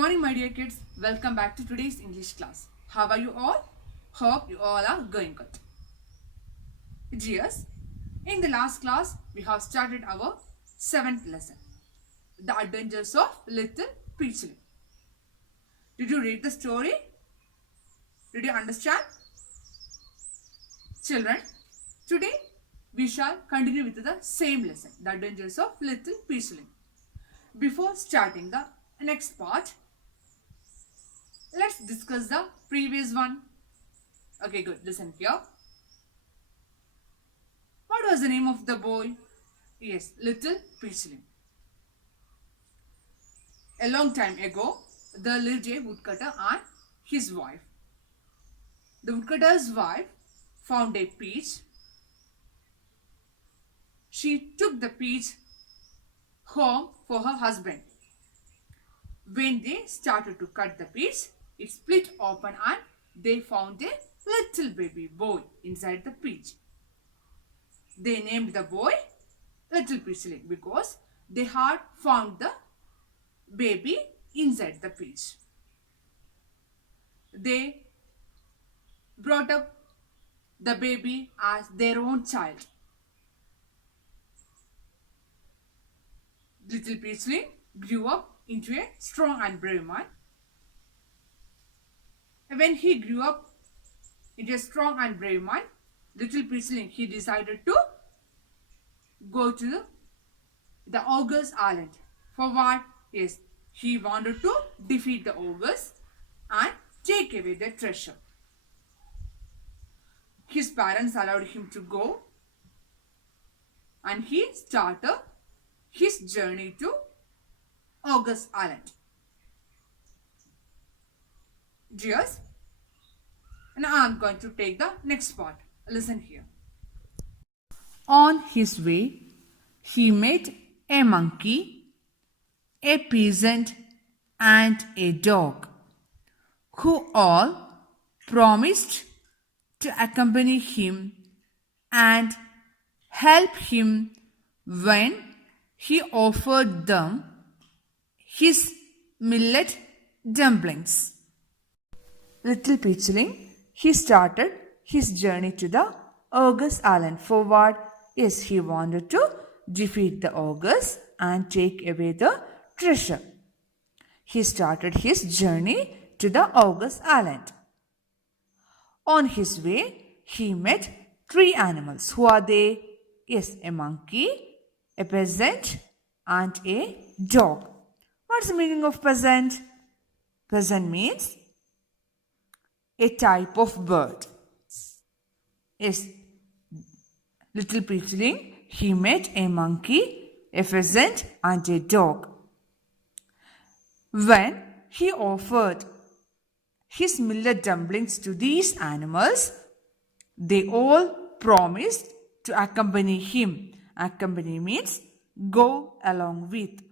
morning, my dear kids. Welcome back to today's English class. How are you all? Hope you all are going good. Dears, in the last class, we have started our 7th lesson, The Adventures of Little Peachling. Did you read the story? Did you understand? Children, today we shall continue with the same lesson, The Adventures of Little Peachling. Before starting the next part, let's discuss the previous one. Okay, good. Listen here. What was the name of the boy? Yes, Little Peachling. A long time ago, there lived a woodcutter and his wife. The woodcutter's wife found a peach. She took the peach home for her husband. When they started to cut the peach, it split open and they found a little baby boy inside the peach. They named the boy Little Peachling because they had found the baby inside the peach. They brought up the baby as their own child. Little Peachling grew up into a strong and brave man. When he grew up into a strong and brave man, Little Peachling, he decided to go to the ogre's island. For what? Yes, he wanted to defeat the ogres and take away their treasure. His parents allowed him to go and he started his journey to Ogre's Island. Dears, now I am going to take the next part. Listen here. On his way, he met a monkey, a peasant, and a dog, who all promised to accompany him and help him when he offered them his millet dumplings. Little Peachling, he started his journey to the Ogre's Island. For what? Yes, he wanted to defeat the ogres and take away the treasure. He started his journey to the Ogre's Island. On his way, he met 3 animals. Who are they? Yes, a monkey, a peasant, and a dog. What's the meaning of peasant? Peasant means a type of bird. Yes, Little Peachling, he met a monkey, a pheasant, and a dog. When he offered his millet dumplings to these animals, they all promised to accompany him. Accompany means go along with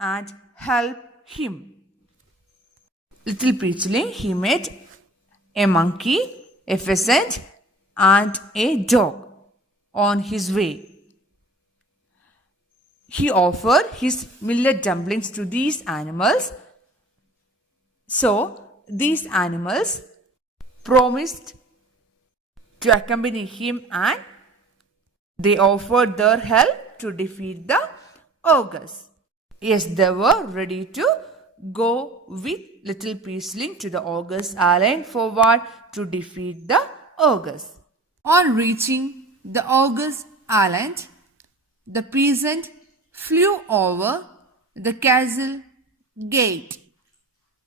and help him. Little Peachling, he met a monkey, a pheasant, and a dog on his way. He offered his millet dumplings to these animals. So, these animals promised to accompany him and they offered their help to defeat the ogres. Yes, they were ready to go with Little Peachling to the Ogre's Island for what? To defeat the ogres. On reaching the Ogre's Island, the peasant flew over the castle gate.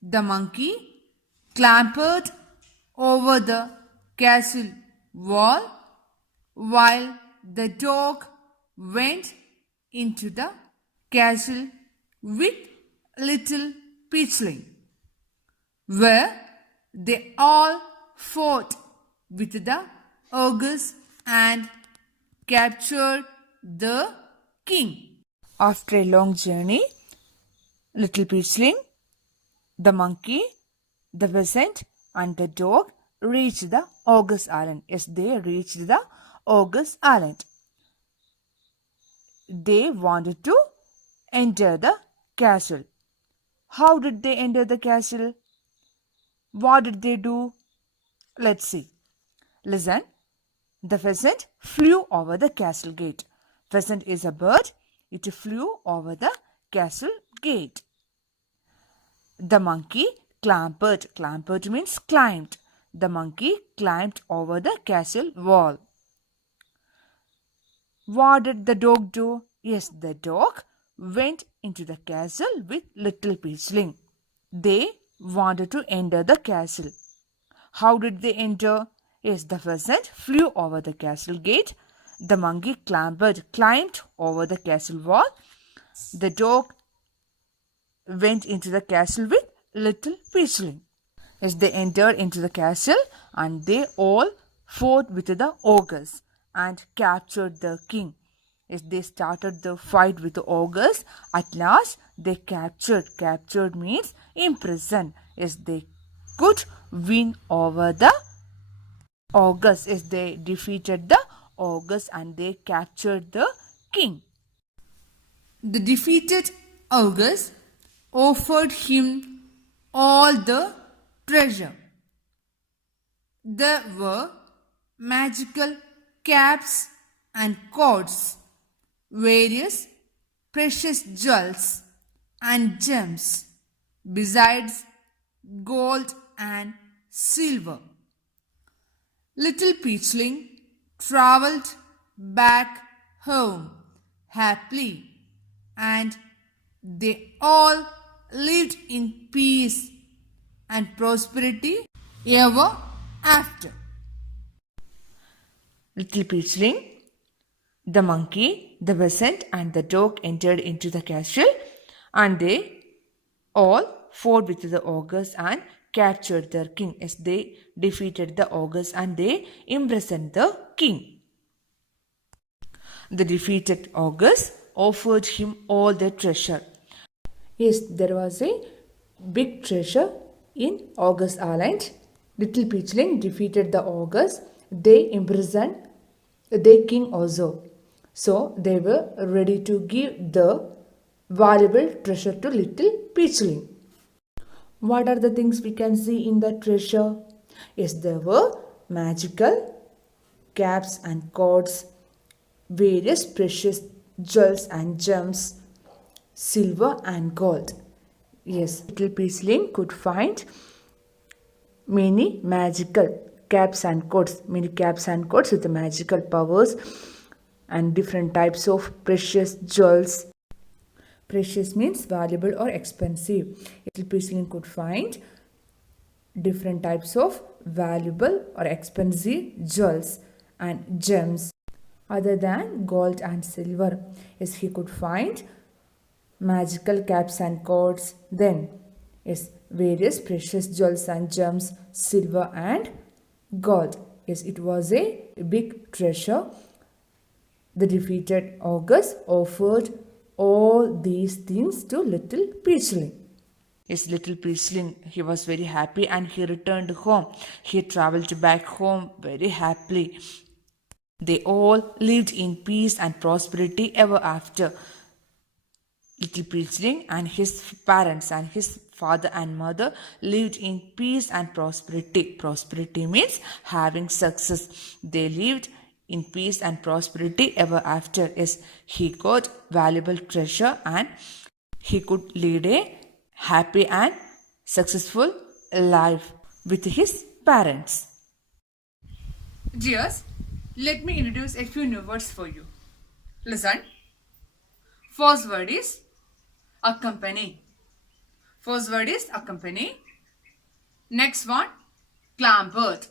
The monkey clambered over the castle wall while the dog went into the castle with Little Peachling, where they all fought with the ogres and captured the king. After a long journey, Little Peachling, the monkey, the peasant, and the dog reached the Ogre's Island. Yes, they reached the Ogre's Island. They wanted to enter the castle. How did they enter the castle? What did they do? Let's see. Listen. The pheasant flew over the castle gate. Pheasant is a bird. It flew over the castle gate. The monkey clambered. Clambered means climbed. The monkey climbed over the castle wall. What did the dog do? Yes, the dog went into the castle with Little Peachling. They wanted to enter the castle. How did they enter? Yes, the pheasant flew over the castle gate. The monkey climbed over the castle wall. The dog went into the castle with Little Peachling. Yes, they entered into the castle and they all fought with the ogres and captured the king. Yes, they started the fight with the ogres. At last, they captured. Captured means imprisoned. Yes, they could win over the ogres. Yes, they defeated the ogres and they captured the king. The defeated ogres offered him all the treasure. There were magical caps and cords, various precious jewels and gems, besides gold and silver. Little Peachling travelled back home happily, and they all lived in peace and prosperity ever after. Little Peachling, the monkey, the pheasant, and the dog entered into the castle, and they all fought with the ogres and captured their king. As they defeated the ogres and they imprisoned the king. The defeated ogres offered him all their treasure. Yes, there was a big treasure in Ogres Island. Little Peachling defeated the ogres. They imprisoned the king also. So they were ready to give the valuable treasure to Little Peachling. What are the things we can see in the treasure? Yes, there were magical caps and cords, various precious jewels and gems, silver and gold. Yes, Little Peachling could find many magical caps and cords, many caps and cords with the magical powers and different types of precious jewels. Precious means valuable or expensive. Little Peachling could find different types of valuable or expensive jewels and gems other than gold and silver. Yes, he could find magical caps and cords, then yes, various precious jewels and gems, silver and gold. Yes, it was a big treasure. The defeated ogres offered all these things to Little Peachling. Yes, Little Peachling, he was very happy and he returned home. He traveled back home very happily. They all lived in peace and prosperity ever after. Little Peachling and his parents and his father and mother lived in peace and prosperity. Prosperity means having success. They lived in peace and prosperity ever after. Yes, he got valuable treasure and he could lead a happy and successful life with his parents. Dears, let me introduce a few new words for you. Listen. First word is accompany. First word is accompany. Next one, clambered.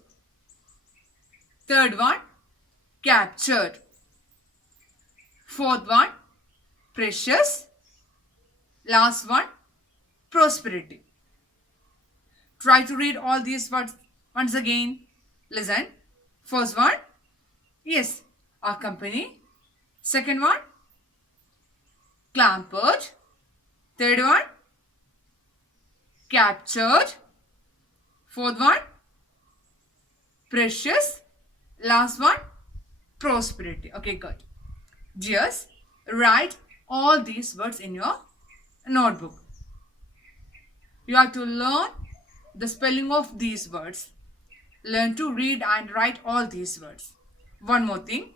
Third one, captured. Fourth one, precious. Last one, prosperity. Try to read all these words once again. Listen. First one, yes, accompany. Second one, clambered. Third one, captured. Fourth one, precious. Last one, prosperity. Okay, good. Just write all these words in your notebook. You have to learn the spelling of these words. Learn to read and write all these words. One more thing,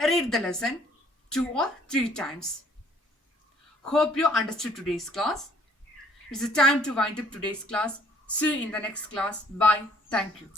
read the lesson 2 or 3 times. Hope you understood today's class. It's the time to wind up today's class. See you in the next class. Bye. Thank you.